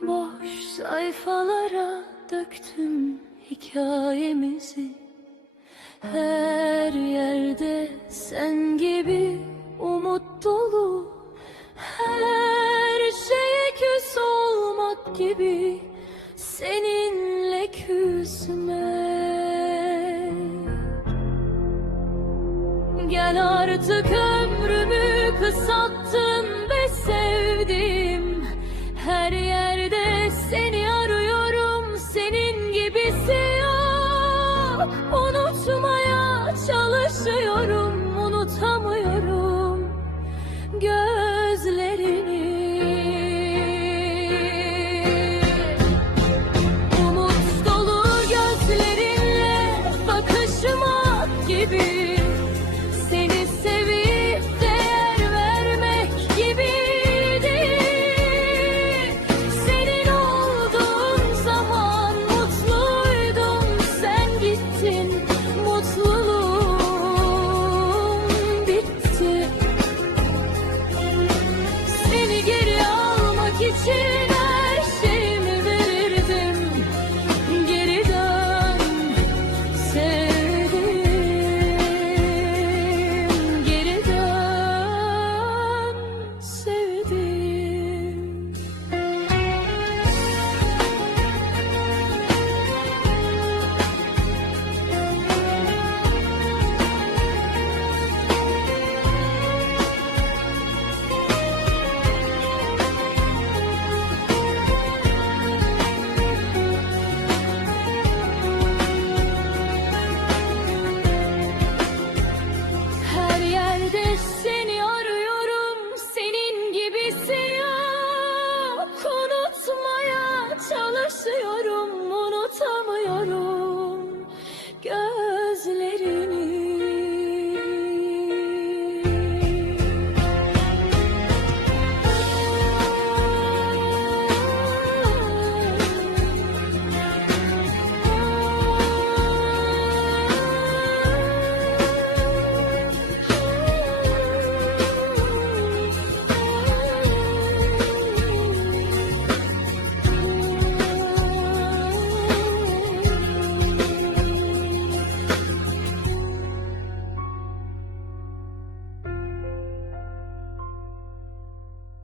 Boş sayfalara döktüm hikayemizi. Her yerde sen gibi umut dolu Her şeye küs olmak gibi seninle küsmek Gel artık ömrümü kısalttın unutma